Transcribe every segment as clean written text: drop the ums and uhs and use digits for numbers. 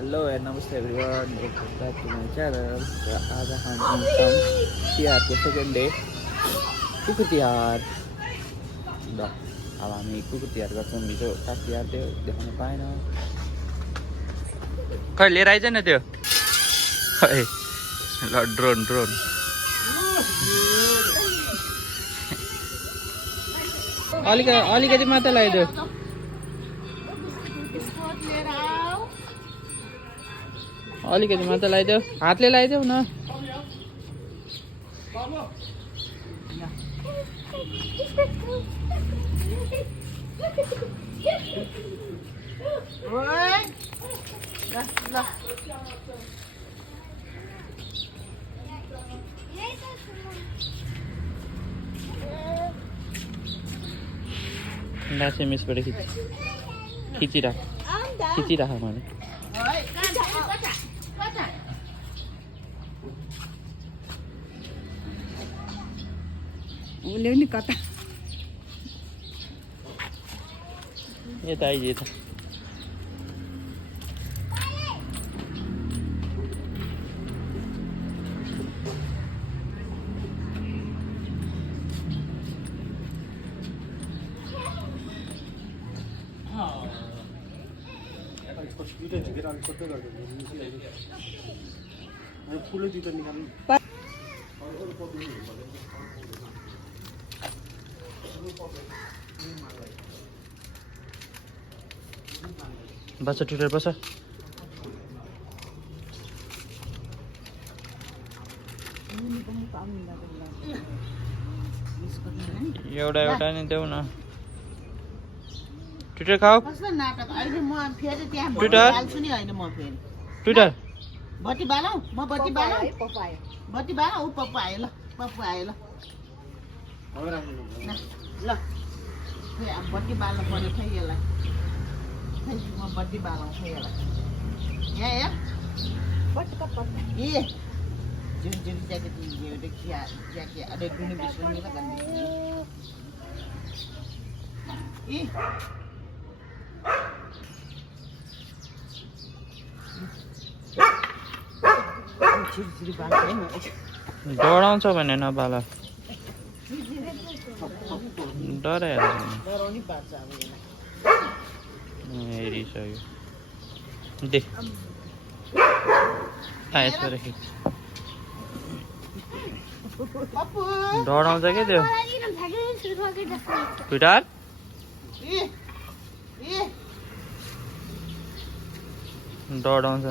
Hello and नमस्ते everyone, welcome back to my channel. र आज हामी छौँ तिहारको सेकेन्ड डे, कुकुर तिहार। ल अब हामी कुकुर तिहार गर्छौँ। हिजो काग तिहार थियो, देखाउन पाएन। खै लिएर आइज न त्यो। ल ड्रोन ड्रोन अलिकति मात्र लगाइदियो। अलिकति मात्र लगाइदेऊ, हातले लगाइदेऊ न। नाचे मिसबाट खिचिराख मैले। उसले नि कता यता आइज यता। बस टुटेर बस। एउटा एउटा नि देऊ न। ट्विटर खाऊ। ट्विटर बत्ती बालौ म बत्ती बालौ बत्ती बालौ उ पप्पु आयो ल पप्पु आयो ल ल अब बत्ती बाल्नु पर्यो खै यसलाई खै म बत्ती बालाउँछु यसलाई यहाँ हेर पट्ट ए जुन जुन ज्याकेट एउटा खिया ज्याकेट अरे गुनी बिस्नु नि ल भन्ने ए डराउँछ भने नपाल, डराइहाल्छ। डराउनै पर्छ अब यसलाई हेरिसक्यो दे यसबाट खिच। डराउँछ क्या त्यो ट्विटर। डराउँछ।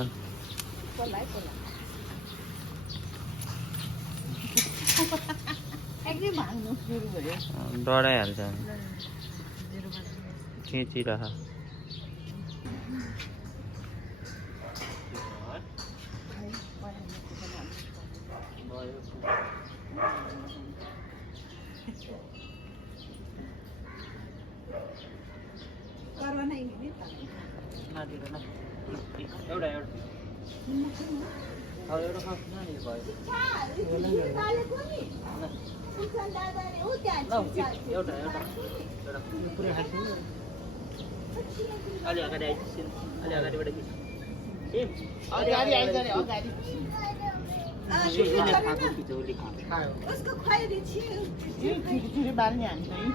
डराइहाल्छ। खिचिरह। अलि अगाडि आइसक्यो, अलि अगाडिबाट खिच। अगाडि आइज नि अगाडि उसको खुवाइदे छिरी बाल्ने हामी चाहिँ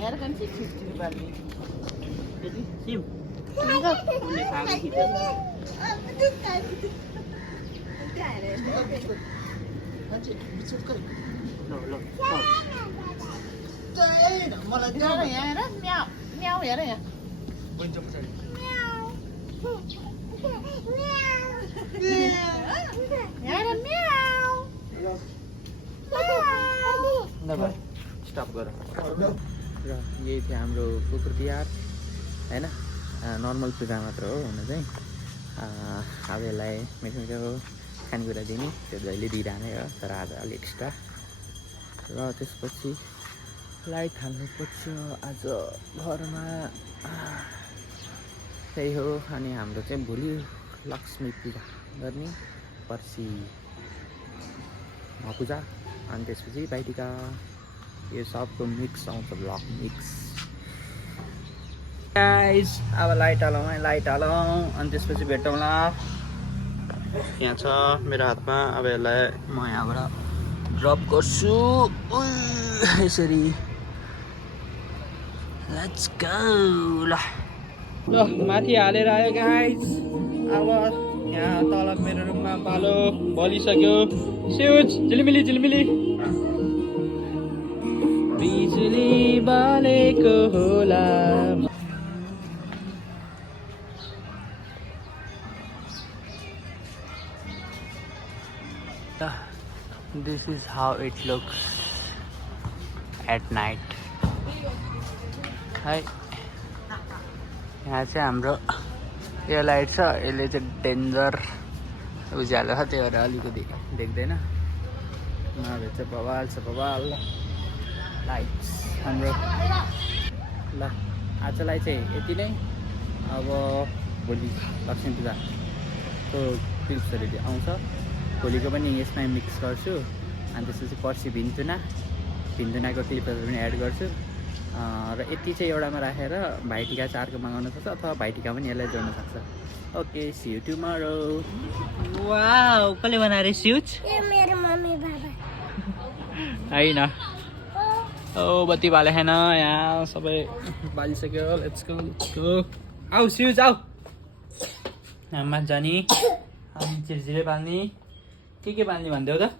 हेर कन छिरी बाल्ने सिम मलाई यहाँ हेर म्याउ म्याउ हेर यहाँ स्टप गर। र यही थियो हाम्रो कुकुर तिहार होइन। नर्मल पूजा मात्र हो हुन चाहिँ। अब यसलाई मिठो मिठो खानेकुरा दिने, त्यो जहिले दिइरहने हो, तर आज अलिक एक्स्ट्रा। र त्यसपछि लाइट हाल्नुपर्छ आज घरमा, त्यही हो। अनि हाम्रो चाहिँ भोलि लक्ष्मी पूजा गर्ने, पर्सि पूजा, अनि त्यसपछि भाइटिका। यो सबको मिक्स आउँछ, ब्लग मिक्स। गाइस अब लाइट हालौँ है, लाइट हालौँ अनि त्यसपछि भेटौँला। यहाँ छ मेरो हातमा, अब यसलाई म यहाँबाट ड्रप गर्छु यसरी। Let's go. ल माथि हालेर आयो गाइस। अब यहाँ तल मेरो रुममा पालो बलिसक्यो। स्विच झिलिमिली झिलिमिली बिजुली बलेको होला। This is how it looks at night. है यहाँ चाहिँ हाम्रो यो लाइट छ, यसले चाहिँ डेन्जर उज्यालो छ, त्यही भएर अलिकति देख्दैन। नभए चाहिँ बवाल छ बवाल लाइट्स हाम्रो। ल आजलाई चाहिँ यति नै। अब भोलि लक्ष्मी पूजाको क्लिप्सहरू आउँछ, भोलिको पनि यसमै मिक्स गर्छु। अनि त्यसपछि पर्सि भिन्जुनाको क्लिपहरू पनि एड गर्छु। र यति चाहिँ एउटामा राखेर भाइटिका चाहिँ अर्को मगाउनु सक्छ, अथवा भाइटिका पनि यसलाई जोड्न सक्छ। Okay, see you tomorrow. Wow, कसले बनाएर स्विच? मेरो मम्मी बाबा होइन। ओ बत्ती बालेन यहाँ, सबै बालिसक्यो। Let's go let's go. आऊ स्विच आऊ। आमा जानी अनि चिरचिरे बाल्ने। के बाल्ने भनिदेऊ त?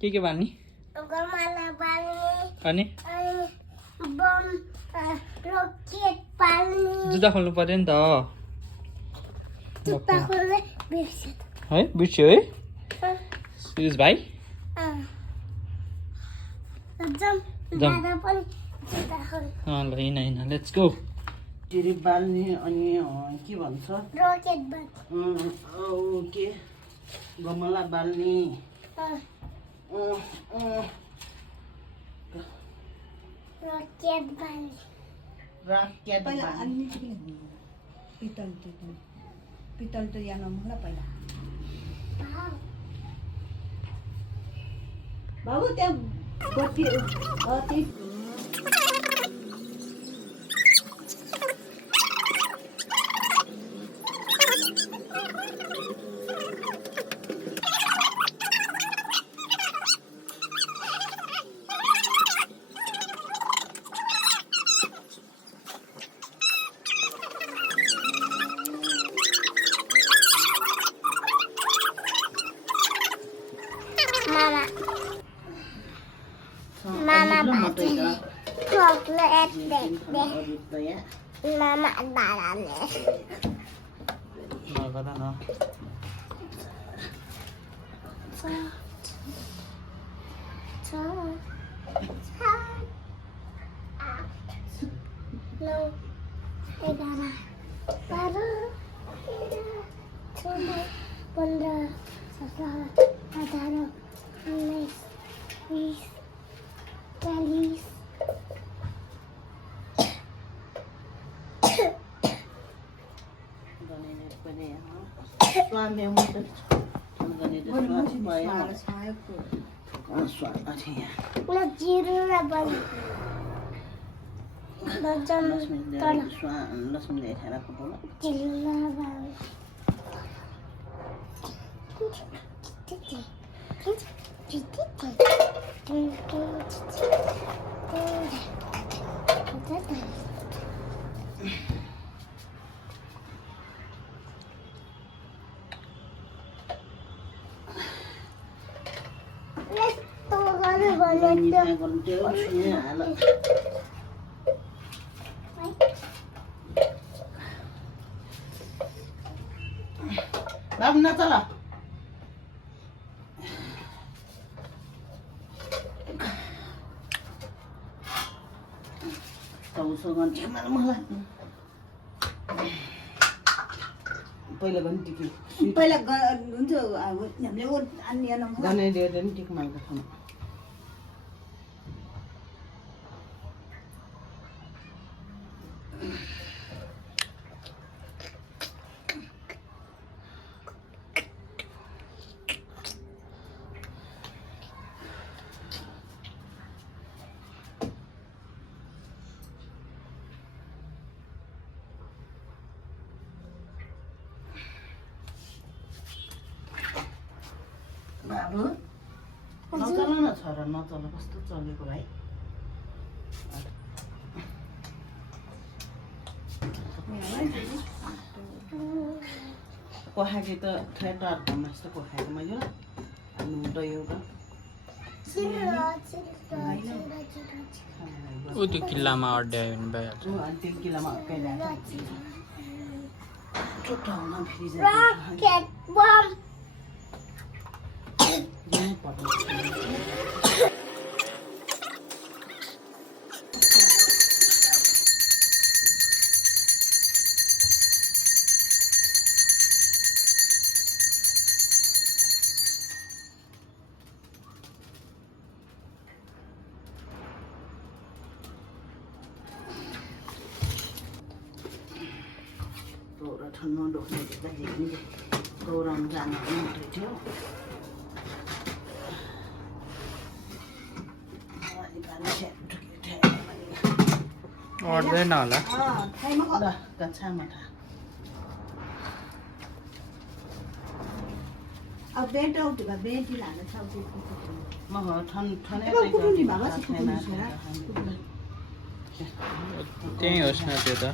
के बाल्ने? गमला बाल्ने अनि बम रकेट पाल्ने। जुत्ता खोल्नु पर्यो नि त। जुत्ता खोल्ने बिर्स्यो है, बिर्स्यो है सुरेश भाइ। दादा पनि जुत्ता खोल्ने। ल हिँड लेट्स गो। चिरी बाल्ने अनि के भन्छ रकेट बाल्ने। के गमला बाल्ने। रकेट बाल्ने। राकेट बाल्ने। पितल त यहाँ नमुला पहिला बाबु त्यहाँ बत्ती त्यही Mama baca coklat deh. Mama darahnya. Babu na tala. Tahu sogan mana malah. पहिला पनि टिक्यो पहिला हुन्छ अब हामीले अन्य नम्बर गने दिएर नि टिक मार्का खानु नचल न छोरा नचल कस्तो चलेको भाइ पखाएको त थेटर भन्नु जस्तो पखाएको मैले नुन त एउटा ऊ त्यो किल्लामा अड्यायो भने भइहाल्छ अनि त्यो किलोमा हप्काइरहेको टोटो हुन फेरि Rocket bomb. ठन्डो डोक्ने देख्दाखेरि गौराउनु जानु पनि थियो अड्दैन होला अब बेट आउट भए बेटी लान सक्छु त्यही होस् न त्यो त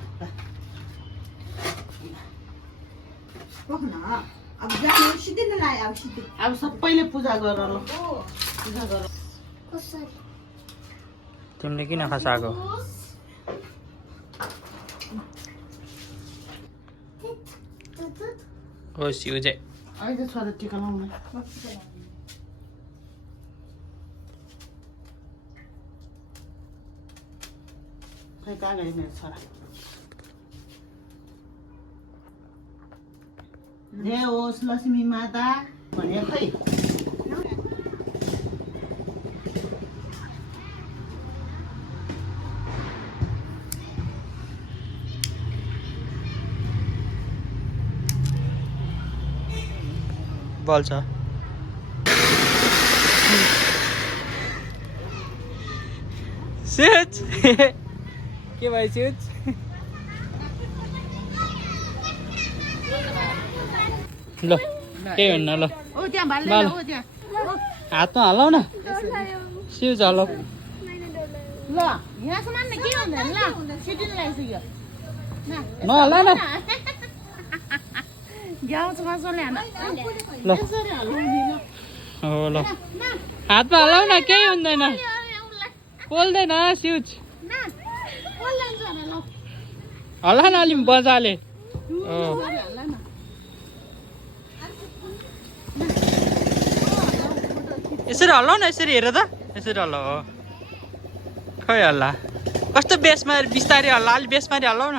अब जानु सिधै नै लाए अब सिधै अब सबैले पूजा गर ल पूजा गर तिमीले किन खसाएको होस् यो चाहिँ अहिले छोरा टिका लाउनु खै कहाँ गयो मेरो छोरा जय होस् लक्ष्मी माता भने खै बल्छ स्विच के भयो स्विच ल केही हुन्न ल हातमा हलाउ न स्विच हलाउ ल यहाँसम्म न के हुँदैन ल सिटिन लागिसक्यो नहला न ल हो ल हातमा हलाउ न केही हुँदैन पोल्दैन स्विच हल्ला न अलि बजाले यसरी हल्लाउ न यसरी हेर त यसरी हल्ला हो खै हल्ला कस्तो बेसमा बिस्तारै हल्ला अलिक बेसमारी हल्लाउ न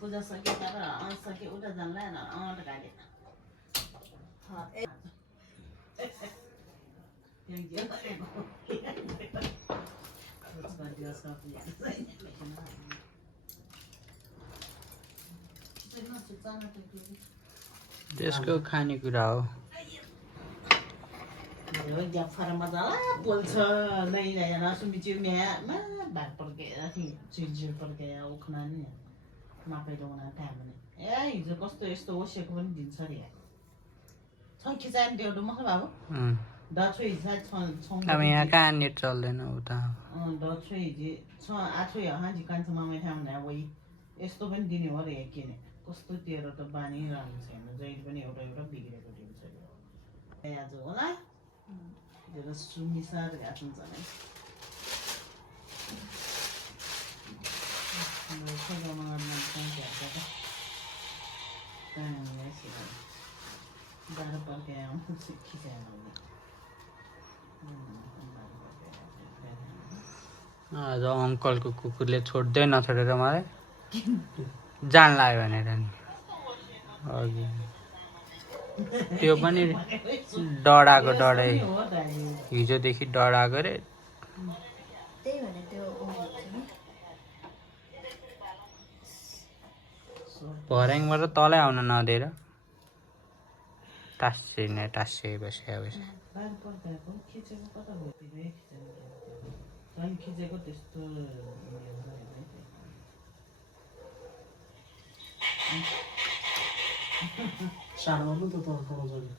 पूजा सकेर सके उता जान्ला न गाडी त्यसको खानेकुरा हो बोल्छ लैरहेन सुमिच्यो म्यामा भात पड्काएर चिरचिर पड्काएर उख्ना नि मापै लगाउन कहाँ भने ए हिजो कस्तो यस्तो ओसेको पनि दिन्छ अरे छ खिचायो नि त्यो डुमख बाबु दछो हिजो अब यहाँ कहाँ नेट चल्दैन उता दछो हिजो छ आछो यहाँ झिकान्छ मामै ठाउँ भने वही यस्तो पनि दिने हो अरे किने कस्तो तेरो त बानी राम्रो छैन जहिले पनि एउटा एउटा बिग्रेको दिन्छ आज होला त्यो सुमिसार घाट हुन्छ नै आज अङ्कलको कुकुरले छोड्दै नछोडेर मलाई जान लाग्यो भनेर नि अघि त्यो पनि डढाएको डढै हो त यो। हिजोदेखि डढाएको रे त्यही भने त्यो भर्याङबाट तलै आउन नदिएर टाँसिए बसेपछि बाहिर पर्दाको खिचेको कता हो तिमीले खिचेको स्वयं खिचेको त्यस्तो उयो हुँदैन है। सानोमा पनि त तर्काउँछ नि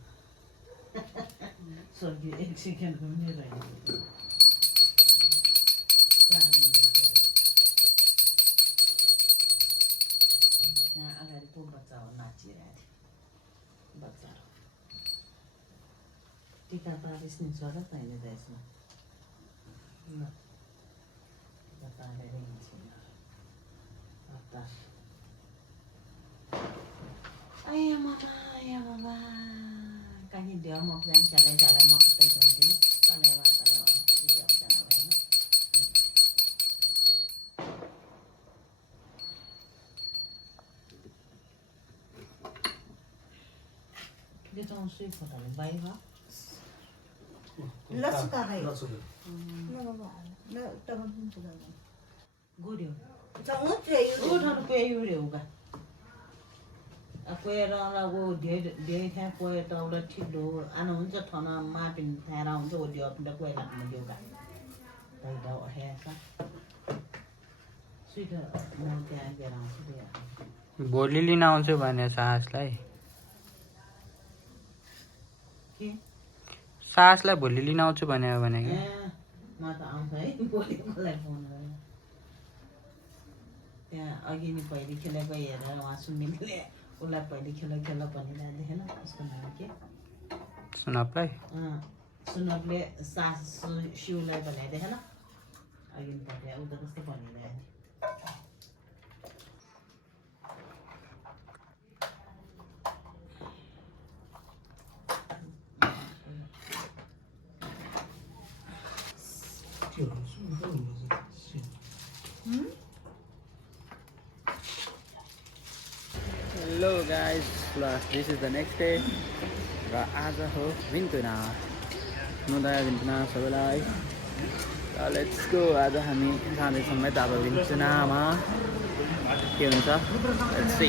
सर्की 1 सेकेन्डको पनि रहेन। यहाँ अगाडि को बच्चा हो नाचिरहेको थियो बच्चा टिका पारिस नि छ र तैँले त यसमा ल टिका पारेर हिँड्छ हतार आया मामा कहीं देव म प्लान चले जाला म त जान्छु तलेवा भिडियो च्यानल हैन के त उसै फोटोले बाहिर लसका है लसुन ल बाबा ल टमाटर पुगाउनु गुड्यो सँगै चाहिँ उठाउनु पेयुरे होगा कोएर वो धेरै त्यहाँ कोएर त एउटा ठिलो आनु हुन्छ ठन मापिन त्यहाँ हुन्छ ओ दियो त कोइ लाग्नु दियो का तै त हेर्छ सुइट म त्यहाँ गएर आउँछु दिया भोलि लिन आउँछु भने साहसलाई के साहसलाई भोलि लिन आउँछु भने ए भनेको म त आउँछ है भोलि मलाई फोन गरेर त्यहाँ अघि नि पहिले खेलेको हेरेर उहाँ सुनिले उसलाई पहिले खेल भनिरहेको देखेन उसको नाम के सुनपलाई सुनकले सास शिवलाई भनेको देखेन अघि पढे उता कस्तो भनिरहेको hello guys this is the next day र आज हो भिन्टुना नयाँ भिन्टुना सबैलाई लेट्स गो आज हामी जाँदैछौँ है त अब भिन्टुनामा के हुन्छ लेट्स सी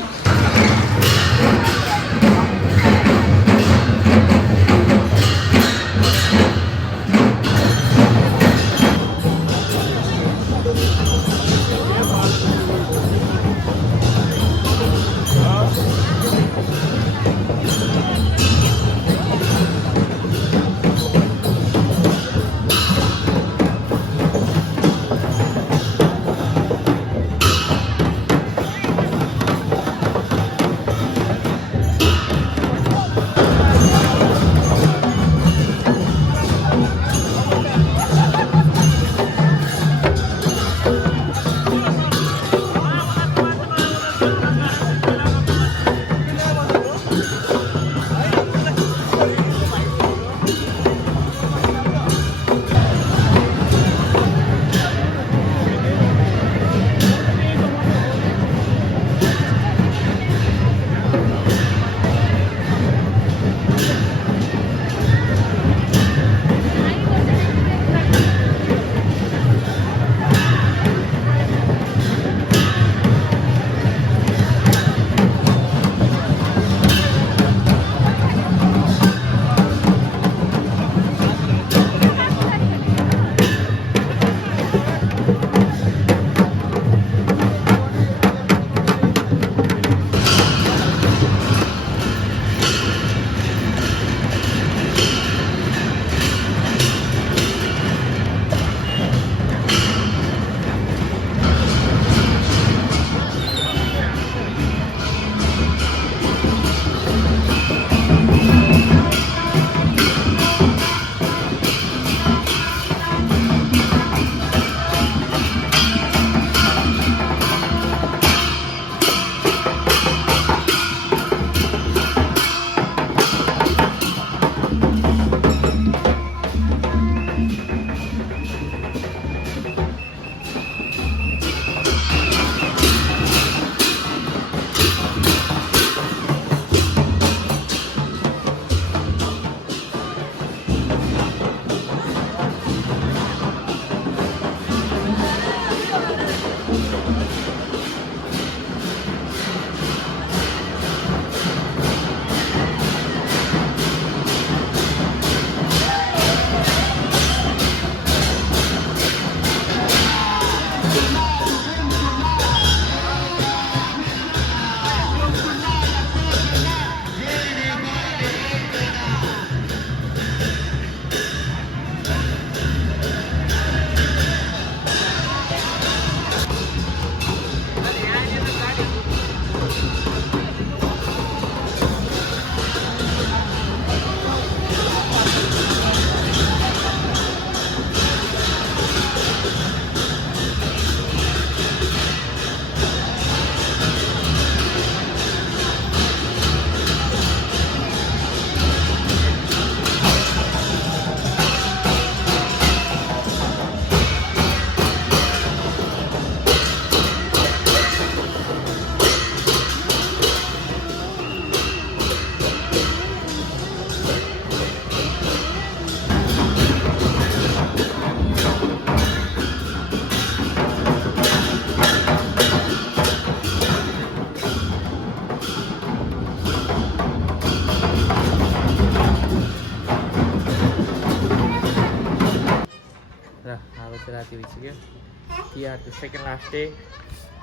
भइसक्यो तिहारको सेकेन्ड लास्ट डे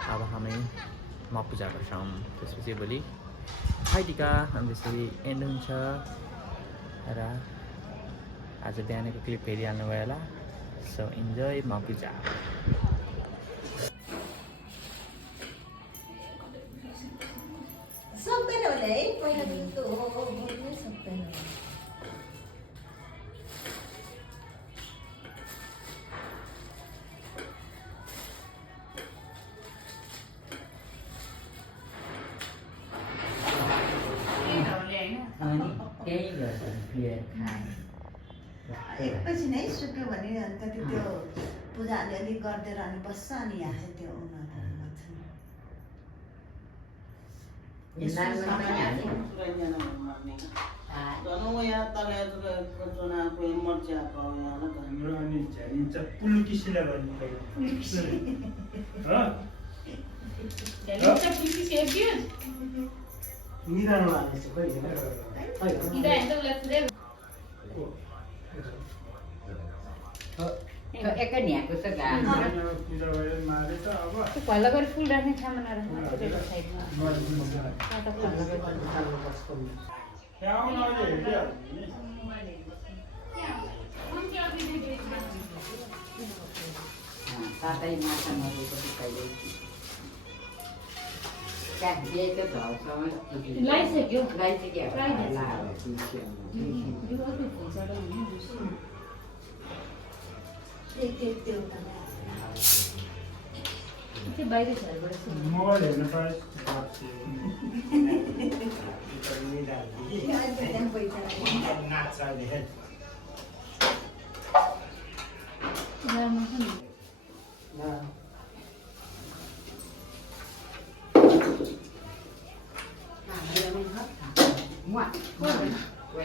अब हामी म पूजा गर्छौँ त्यसपछि भोलि खाइटिका अनि त्यसरी एन्ड हुन्छ र आज बिहानको क्लिप हेरिहाल्नु भयो होला सो इन्जोय म पूजा सक्दैन होला है पहिला जस्तो हो बोल्नै सक्दैन एकैछिन है सुक्यो भने अन्त त्यो पूजा अलिअलि गर्दै रहनु पर्छ अनि यहाँ चाहिँ त्यो एकै न्याको छ भल्ला गरी फुल राख्ने ठाउँमा साथै माछा मरेपछि कहिले लगाइसक्यो बाहिर मोबाइल हेर्नु पाए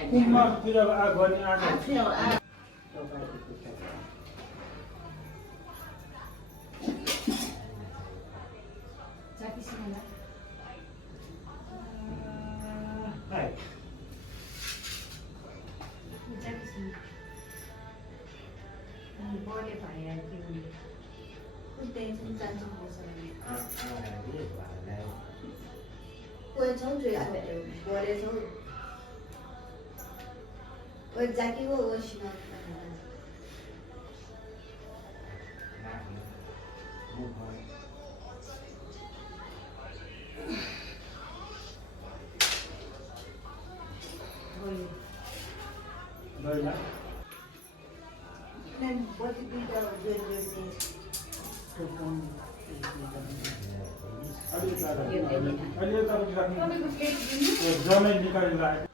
कुममा पूजा गर्ने आएको जाकीको ओसिना जनै निकालेर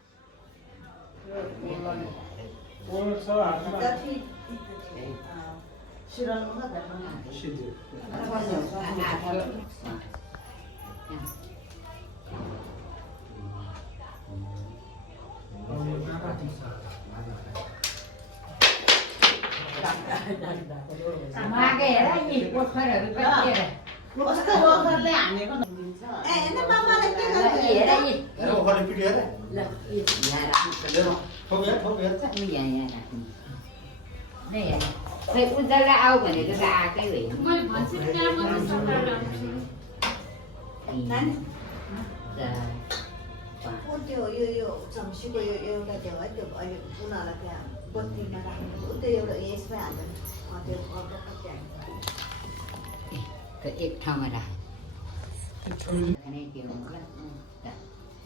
मागे हेर यी पोखरहरू कति कस्तो ओखरले हानेको ए हैन मामाले के गर्छ हेर यी हेर ओखरले पिट्यो हेर ल यहाँ राख्नु ठोक हेर यहाँ राख्नु नै हेर खै उज्जवला आऊ भनेको त आएकै होइन मैले भन्छु नि त्यहाँ मात्रै सफा राख्छु नानी ओ त्यो यो चम्सीको यो एउटा त्यो है त्यो अहिले उनीहरूलाई त्यहाँ बत्तीमा राख्नु त्यो एउटा यसमै हाल्नु त्यो त एक ठाउँमा राख के होला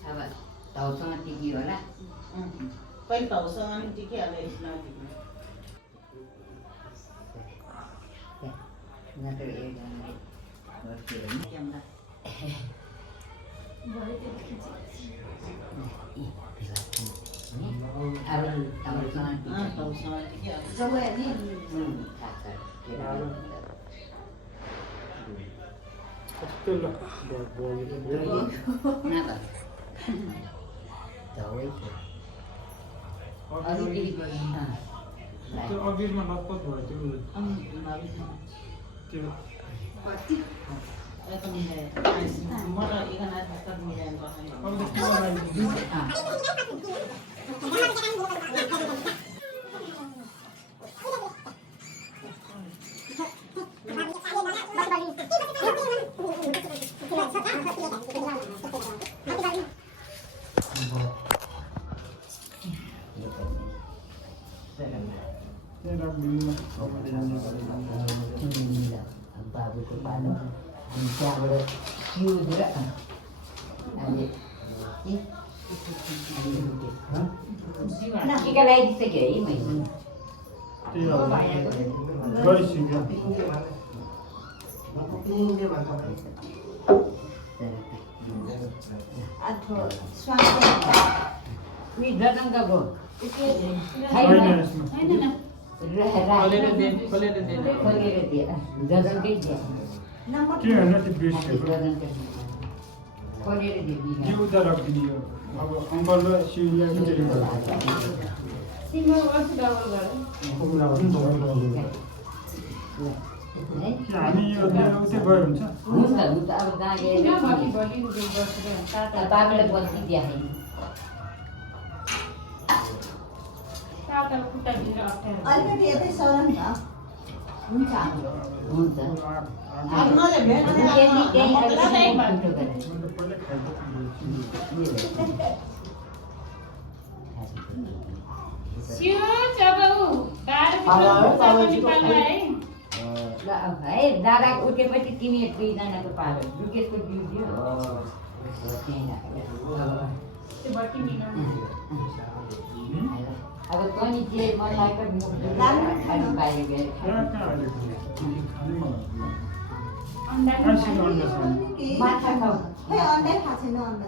अब ताउसँग टिक्यो होला पहिले भाउसँग नि टिकिहाल्यो यसमा यहाँ त एकजनाले गर्थ्यो होइन अब ताउसँग भाउसँग टिकिहाल्यो जब नि कस्तो ल त्यो अघिमा लतपत भयो त्यो टिका लगाइदिइसक्यो है मैले गरिसक्यो अथवा स्वास्थ्य जटङ्गको छैन यसमा खोलेर दे खोलेर दे खोलेर दिए जटङ्गै दिए नम्बर के होइन त्यो बिर्सेको खोलेर दिए के उता राखिदिने यो अब अङ्कल र सिउलाई चाहिँ हामी यो लिएर उतै गयो हुन्छ हुन्छ हुन्छ अब जहाँ गएर बाबालाई बस्ती देखाइ अलिकति यतै सरन न हुन्छ हुन्छ आफ्नोले भेट है दादा उठेपछि तिमी दुईजनाको पालो दुकेशको दियो अब तनी जे मन लाग्यो खानु बाहिर गएर माछा खाऊ खै अन्डै खाएको छैन अन्डा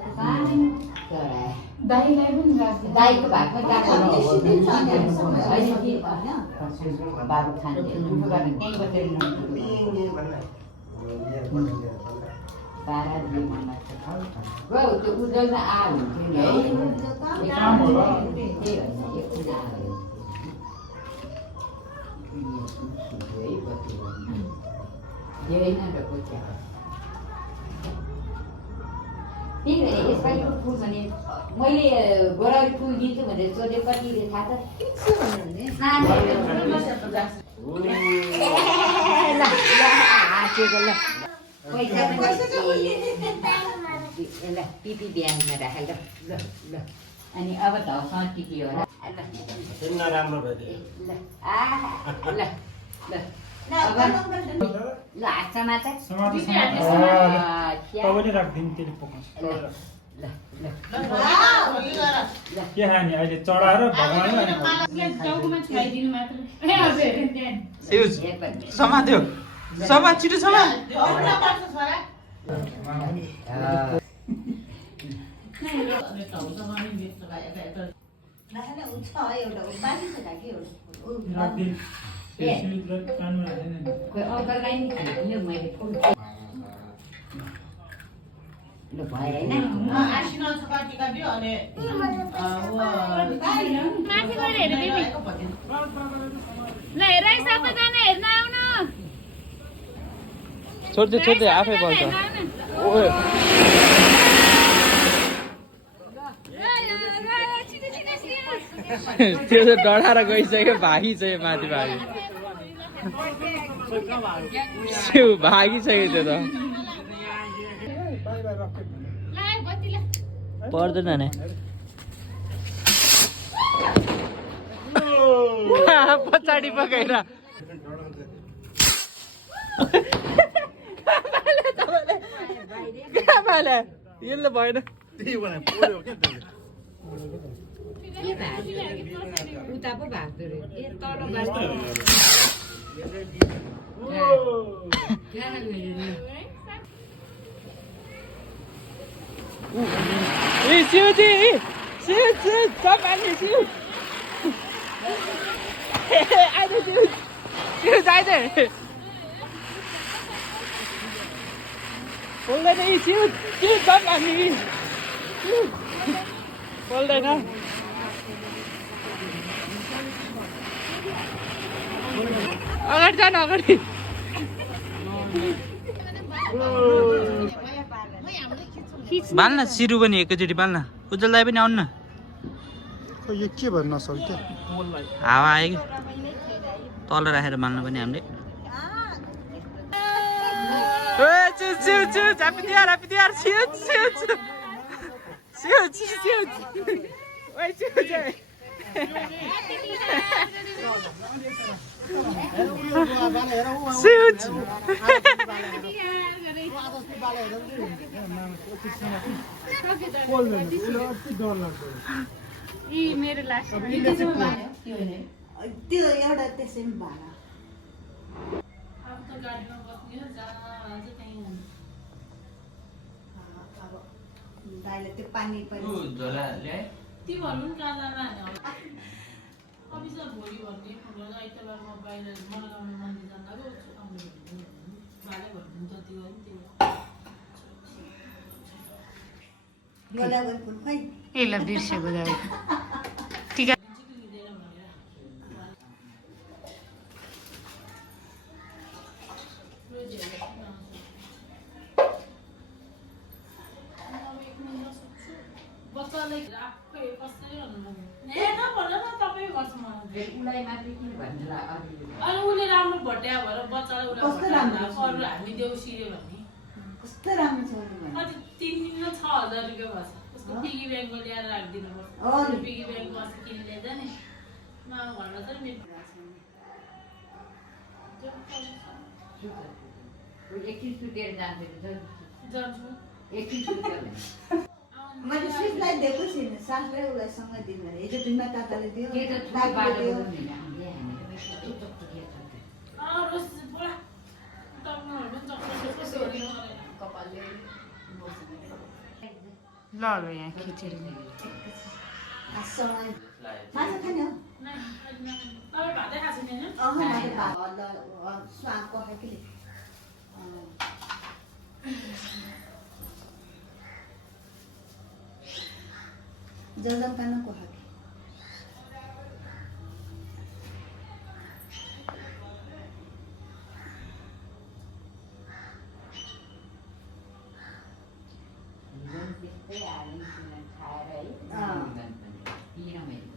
दाईलाई पनि दाईको भागमा गएको बाबु खाने त्यहीँ बसेर बाह्र दुई महिना गयो त्यो उज्जवलमा आ हुन्थ्यो नि है त्यही होइन एकछिन आयो धेरै नै ढोको त्यही भएर यसपालि फुल भने मैले गोराउरी फुल दिन्छु भनेर सोधे कतिले थाहा छ पैसा ल पिपी बिहानमा राख ल ल ल अनि अब धसँग टिप्यो होला राम्रो भयो ल ल ल ल हात समात तपाईँले राखिदिनु त्यसले पकाउँछ के खाने अहिले चढाएर भगवान् समात्यो समा छिटो समा नखाने उच्च एउटा बाली छ कि अङ्कललाई नि खाइदिनु मैले फुल ल भयो होइन आसिनो छका टिका दियो अनि माथि गएर हेर बेबी ल हेर है सबैजना हेर्न आउनु छोड्दै छोड्दै आफै बल्छ त्यो त डढाएर गइसक्यो भागिसक्यो माथि भागी भागिसक्यो त्यो त पर्दैन नि पछाडि पकाएर यसले भएन उता पो भाग्दो रहेछ तल सिउजी सिउ सिउ सब आने सिउ आइदे सिउ सिउ आइदे बोल्दैन सिउ सिउ सब आने बोल्दैन अगाडि जानु अगाडि बाल्न सिरु पनि एकैचोटि बाल्न उज्जवललाई पनि आउनु न यो के भन्न नसक्यो हावा आयो कि तल राखेर बाल्नु पनि हामीले यी मेरो लास्ट त्यो एउटा त्यसै भाडा अब दाइले त्यो पानी पनि झोला ल्याए ती भन्नु नि कहाँ जान अफिसमा भोलि भन्ने फोन आइतबार म बाहिर मनोकामना मन्दिर जाँदा भाडा भन्नु जति हो नि त्यो गोदावरी फुल खै ए ल बिर्सेको दाइ टिका बच्चालाई आफै कसरी भन्नु ए नभन न तपाईँ गर्छ मलाई उसलाई मात्रै किन भन्छ ल अनि उसले राम्रो भट्या भएर बच्चालाई कस्तो राम्रो छ। अरू हामी देउसिरे भन्ने कस्तो राम्रो छ उसले भने अझ 3 दिन 6000 रुपियाँ भन्छ उसको पिगी ब्याङ्कमा ल्याएर राखिदिनु पर्छ अँ। पिगी ब्याङ्कमा अस्ति किनेर जाने मामा घरमा चाहिँ मेरो एकछिन सुतेर जान्छ जान्छु एकछिन सुत्यो भने मैले सुइजलाई दिएको छैन सासले उसलाई सँगै दिनु भने हिजो बिमा ताताले दियो के त ठुलो दाइले बाटो दियो बोल्ने हामीले रोज बोला तपाईँहरू पनि चक्कर कपालले ल ल यहाँ खिचेर हाँससँग माछा खाने हो तपाईँ भातै खाएको छैन मैले भात स्वादको खाएँ जलजलपानको खाएँ त्यस्तै हालिङ खाएर है पिन मैले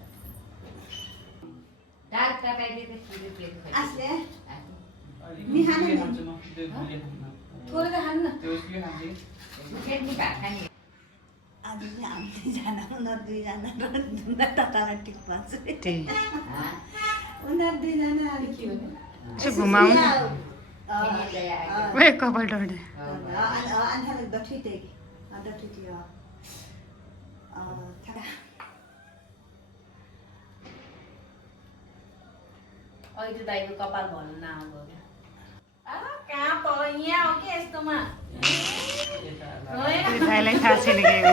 दाल तकाइले त सुरु प्लेट आसले निहाने थोरै त खानु न खेल्ने भात खाने आज चाहिँ हामी दुईजना उनीहरू दुईजना र टकालाई टिक पार्छ त्यही उनीहरू दुईजना अलिक के यसो घुमाउनु भन्नु ओए कपाल डढ्यो 안타는 너 tweet되기 너 tweet이요 थाहा अहिले दाइको कपाल भन्नु नआएको कहाँ पर यहाँ हो कि यस्तोमा दाइलाई थाहा छैन के हो